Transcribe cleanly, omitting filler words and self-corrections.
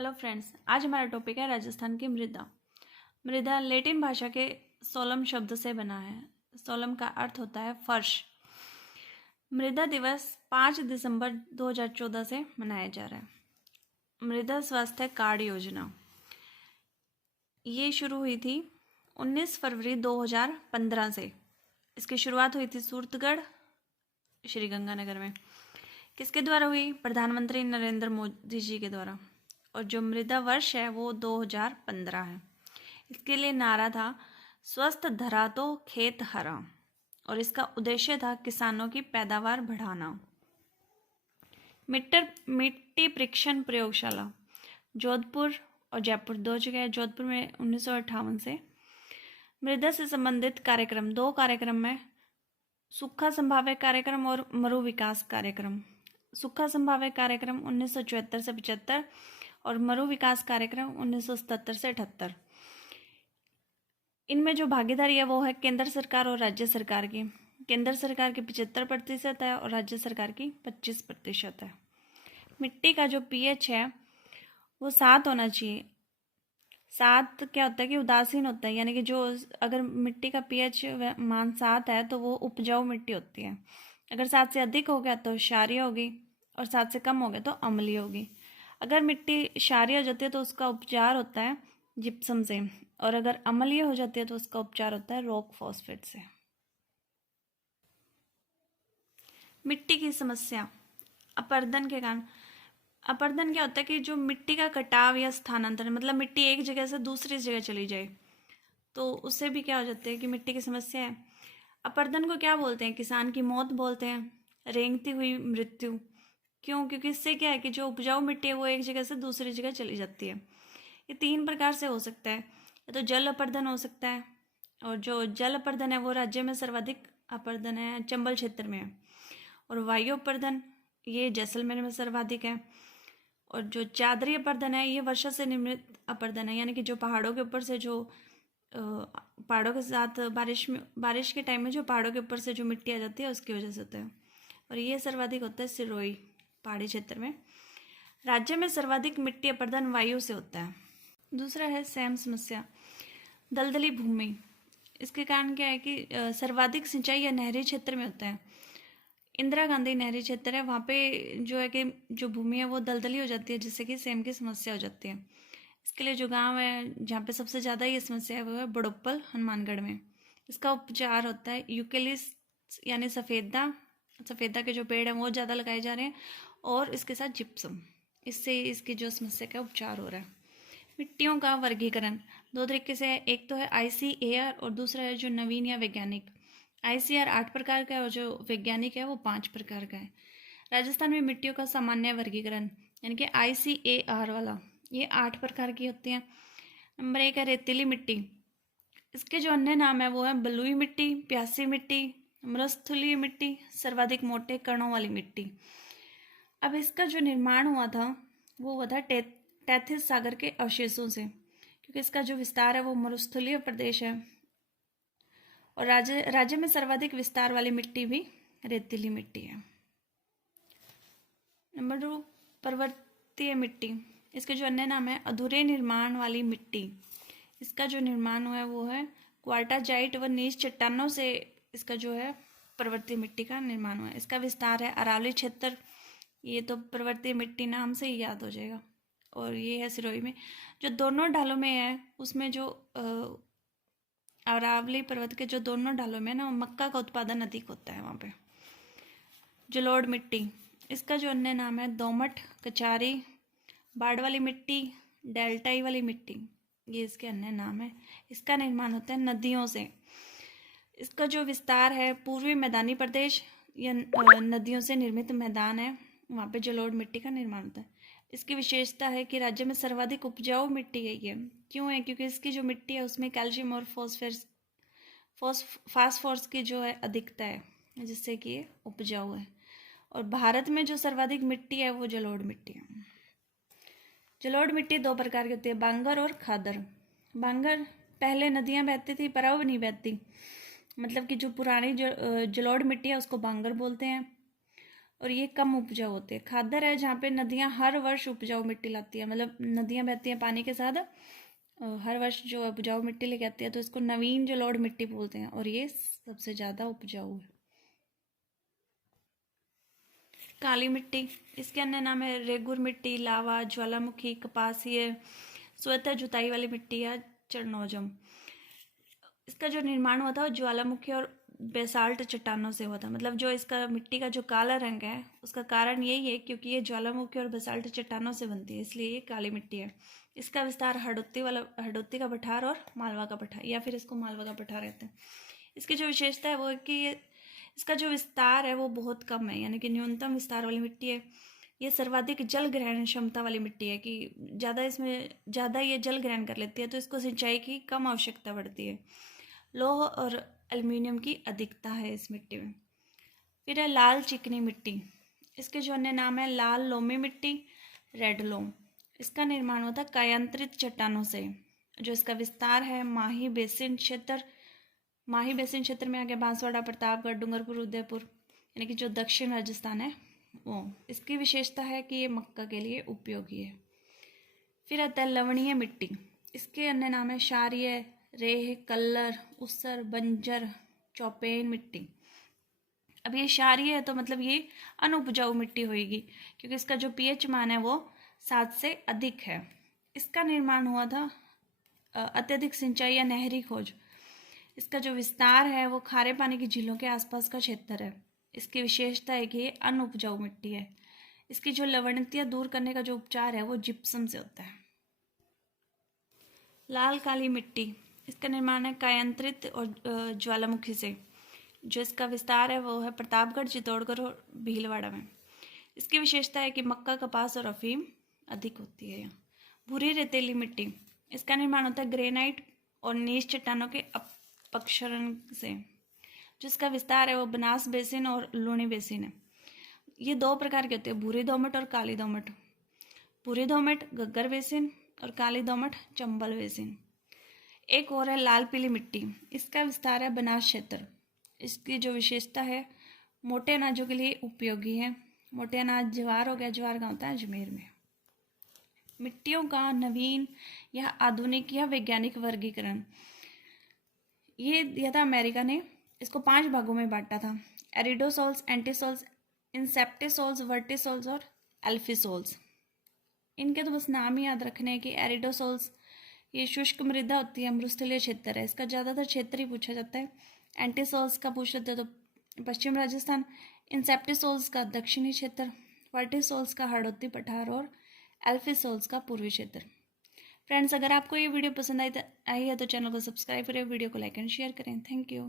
Hello friends, आज हमारा topic है राजस्थान की मृदा। मृदा लैटिन भाषा के सोलम शब्द से बना है। सोलम का अर्थ होता है फर्श। मृदा दिवस 5 दिसंबर 2014 से मनाया जा रहा है। मृदा स्वास्थ्य कार्ड योजना ये शुरू हुई थी 19 फरवरी 2015 से। इसकी शुरुआत हुई थी सूरतगढ़ श्रीगंगानगर में। किसके द्वारा हुई? प्रधानमंत्री नरेंद्र मोदी जी के द्वारा। और जो मृदा वर्ष है वो 2015 है। इसके लिए नारा था स्वस्थ धरा तो खेत हरा, और इसका उद्देश्य था किसानों की पैदावार बढ़ाना। मिट्टी परीक्षण प्रयोगशाला जोधपुर और जयपुर, दो जगह। जोधपुर में 1958 से। मृदा से संबंधित कार्यक्रम, 2 कार्यक्रम में सूखा संभाव्य कार्यक्रम और मरु विकास कार्यक्रम। सूखा संभाव्य कार्यक्रम 1974 से 75 और मरु विकास कार्यक्रम 1977 से 78। इनमें जो भागीदारी है वो है केंद्र सरकार और राज्य सरकार की। केंद्र सरकार की 75% है और राज्य सरकार की 25% है। मिट्टी का जो पीएच है वो 7 होना चाहिए। 7 क्या होता है कि उदासीन होता है, यानी कि जो अगर मिट्टी का पीएच मान 7 है तो वो उपजाऊ मिट्टी होती है। अगर 7 से अधिक हो गया तो क्षारीय होगी, और 7 से कम हो गया तो अम्लीय होगी। अगर मिट्टी क्षारीय हो जाती है तो उसका उपचार होता है जिप्सम से, और अगर अम्लीय हो जाती है तो उसका उपचार होता है रॉक फॉस्फेट से। मिट्टी की समस्या, अपरदन के कारण। अपरदन क्या होता है कि जो मिट्टी का कटाव या स्थानांतरण, मतलब मिट्टी एक जगह से दूसरी जगह चली जाए, तो उससे भी क्या हो जाता है कि मिट्टी की समस्या है। अपरदन को क्या बोलते हैं? किसान की मौत बोलते हैं, रेंगती हुई मृत्यु। क्यों? क्योंकि इससे क्या है कि जो उपजाऊ मिट्टी है वो एक जगह से दूसरी जगह चली जाती है। ये 3 प्रकार से हो सकता है। या तो जल अपरदन हो सकता है, और जो जल अपरदन है वो राज्य में सर्वाधिक अपरदन है, चंबल क्षेत्र में है। और वायु अपरदन ये जैसलमेर में सर्वाधिक है। और जो चादरी अपरदन है ये वर्षा से निर्मित अपरदन है, यानी कि जो पहाड़ों के ऊपर से जो पहाड़ों के साथ बारिश के टाइम में जो पहाड़ों के ऊपर से जो मिट्टी आ जाती है उसकी वजह से होता है। और ये सर्वाधिक होता है सिरोही पहाड़ी क्षेत्र में। राज्य में सर्वाधिक मिट्टी अपरदन वायु से होता है। दूसरा है सैम समस्या, दलदली भूमि। इसके कारण क्या है कि सर्वाधिक सिंचाई या नहरी क्षेत्र में होता है। इंदिरा गांधी नहरी क्षेत्र है, वहाँ पे जो है कि जो भूमि है वो दलदली हो जाती है, जिससे कि सैम की समस्या हो जाती है। इसके लिए जो गांव है जहाँ पे सबसे ज़्यादा ये समस्या है वो है बड़ोप्पल हनुमानगढ़ में। इसका उपचार होता है यूकेलिस, यानी सफ़ेदा के जो पेड़ हैं वो ज़्यादा लगाए जा रहे हैं, और इसके साथ जिप्सम। इससे इसकी जो समस्या का उपचार हो रहा है। मिट्टियों का वर्गीकरण 2 तरीके से है। एक तो है ICAR और दूसरा है जो नवीन या वैज्ञानिक। ICAR 8 प्रकार का है और जो वैज्ञानिक है वो 5 प्रकार का है। राजस्थान में मिट्टियों का सामान्य वर्गीकरण यानी कि ICAR वाला, ये 8 प्रकार की होती हैं। नंबर 1 है रेतीली मिट्टी। इसके जो अन्य नाम है वो है बलुई मिट्टी, प्यासी मिट्टी, मृस्थलीय मिट्टी, सर्वाधिक मोटे कणों वाली मिट्टी। अब इसका जो निर्माण हुआ था वो हुआ था टैथिस सागर के अवशेषों से, क्योंकि इसका जो विस्तार है वो मरुस्थलीय प्रदेश है। और राज्य में सर्वाधिक विस्तार वाली मिट्टी भी रेतीली मिट्टी है। नंबर 2 पर्वतीय मिट्टी। इसके जो अन्य नाम है अधूरे निर्माण वाली मिट्टी। इसका जो निर्माण हुआ है वो है क्वार्टाजाइट व नीच चट्टानों से इसका जो है पर्वतीय मिट्टी का निर्माण हुआ है। इसका विस्तार है अरावली क्षेत्र, ये तो पर्वतीय मिट्टी नाम से ही याद हो जाएगा। और ये है सिरोही में। जो दोनों ढालों में है उसमें जो अरावली पर्वत के जो दोनों ढालों में ना मक्का का उत्पादन अधिक होता है वहाँ पे। जलोढ़ मिट्टी। इसका जो अन्य नाम है दोमट, कचारी, बाढ़ वाली मिट्टी, डेल्टाई वाली मिट्टी, ये इसके अन्य नाम है। इसका निर्माण होता है नदियों से। इसका जो विस्तार है पूर्वी मैदानी प्रदेश या नदियों से निर्मित मैदान है, वहाँ पे जलोढ़ मिट्टी का निर्माण होता है। इसकी विशेषता है कि राज्य में सर्वाधिक उपजाऊ मिट्टी है ये। क्यों है? क्योंकि इसकी जो मिट्टी है उसमें कैल्शियम और फास्फोरस की जो है अधिकता है, जिससे कि ये उपजाऊ है। और भारत में जो सर्वाधिक मिट्टी है वो जलोढ़ मिट्टी है। जलोढ़ मिट्टी 2 प्रकार की होती है, बांगर और खादर। बांगर पहले नदियाँ बहती थी पर अब नहीं बहती, मतलब कि जो पुरानी जलोढ़ मिट्टी है उसको बांगर बोलते हैं। और ये कम उपजाऊ होते हैं। खादर है जहाँ पे नदियाँ हर वर्ष उपजाऊ मिट्टी लाती है, मतलब नदियाँ बहती हैं पानी के साथ, हर वर्ष जो उपजाऊ मिट्टी लेके आती है, तो इसको नवीन जलोढ़ मिट्टी बोलते हैं और ये सबसे ज़्यादा उपजाऊ है। काली मिट्टी, इसके अन्य नाम है रेगुर मिट्टी, लावा, ज्वालामुखी, कपासीय, स्वतः जुताई वाली मिट्टी या चरनोजम। इसका जो निर्माण हुआ था वो ज्वालामुखी और बेसाल्ट चट्टानों से हुआ था। मतलब जो इसका मिट्टी का जो काला रंग है उसका कारण यही है क्योंकि ये ज्वालामुखी और बेसाल्ट चट्टानों से बनती है, इसलिए ये काली मिट्टी है। इसका विस्तार हरदोती का पठार और मालवा का पठार, या फिर इसको मालवा का पठार कहते हैं। इसकी जो विशेषता है वो है कि इसका जो विस्तार है वो बहुत कम है, यानी कि न्यूनतम विस्तार वाली मिट्टी है। ये सर्वाधिक जल ग्रहण क्षमता वाली मिट्टी है कि ज़्यादा ये जल ग्रहण कर लेती है, तो इसको सिंचाई की कम आवश्यकता पड़ती है। लोह और एल्युमिनियम की अधिकता है इस मिट्टी में। फिर है लाल चिकनी मिट्टी, इसके जो अन्य नाम है लाल लोमी मिट्टी, रेड लोम। इसका निर्माण होता है कायांतरित चट्टानों से। जो इसका विस्तार है माही बेसिन क्षेत्र में आ गया बांसवाड़ा, प्रतापगढ़, डूंगरपुर, उदयपुर, यानी कि जो दक्षिण राजस्थान है वो। इसकी विशेषता है कि ये मक्का के लिए उपयोगी है। फिर आता है लवणीय मिट्टी, इसके अन्य नाम है क्षारीय, रेह, कल्लर, उसर, बंजर, चौपेन मिट्टी। अब ये क्षारीय है तो मतलब ये अनुपजाऊ मिट्टी होगी क्योंकि इसका जो pH मान है वो 7 से अधिक है। इसका निर्माण हुआ था अत्यधिक सिंचाई या नहरी खोज। इसका जो विस्तार है वो खारे पानी की झीलों के आसपास का क्षेत्र है। इसकी विशेषता है कि ये अनुपजाऊ मिट्टी है। इसकी जो लवणता दूर करने का जो उपचार है वो जिप्सम से होता है। लाल काली मिट्टी, इसका निर्माण है कायांतरित और ज्वालामुखी से। जो इसका विस्तार है वो है प्रतापगढ़, चित्तौड़गढ़ और भीलवाड़ा में। इसकी विशेषता है कि मक्का, कपास और अफीम अधिक होती है। भूरी रेतीली मिट्टी, इसका निर्माण होता है ग्रेनाइट और नीच चट्टानों के अपक्षरण से। जिसका विस्तार है वो बनास बेसिन और लूणी बेसिन है। ये 2 प्रकार के होते हैं, भूरी दोमट और काली दोमट। भूरी दोमट गग्गर बेसिन और काली दोमट चंबल बेसिन। एक और है लाल पीली मिट्टी, इसका विस्तार है बनास क्षेत्र। इसकी जो विशेषता है मोटे अनाजों के लिए उपयोगी है। मोटे अनाज ज्वार हो गया, ज्वार कहाँ होता है? अजमेर में। मिट्टियों का नवीन या आधुनिक या वैज्ञानिक वर्गीकरण, ये दिया था अमेरिका ने। इसको 5 भागों में बांटा था: एरिडोसोल्स, एंटीसोल्स, इंसेप्टिसोल्स, वर्टिसोल्स और एल्फिसोल्स। इनके तो बस नाम ही याद रखने हैं कि एरिडोसोल्स ये शुष्क मृदा होती है, मरुस्थलीय क्षेत्र है, इसका ज़्यादातर क्षेत्र ही पूछा जाता है। एंटीसोल्स का पूछ लेते तो पश्चिम राजस्थान, इंसेप्टिसोल्स का दक्षिणी क्षेत्र, वर्टिसोल्स का हरदोती पठार और एल्फिसोल्स का पूर्वी क्षेत्र। फ्रेंड्स, अगर आपको ये वीडियो पसंद आई है तो चैनल को सब्सक्राइब करें, वीडियो को लाइक एंड शेयर करें। Thank you.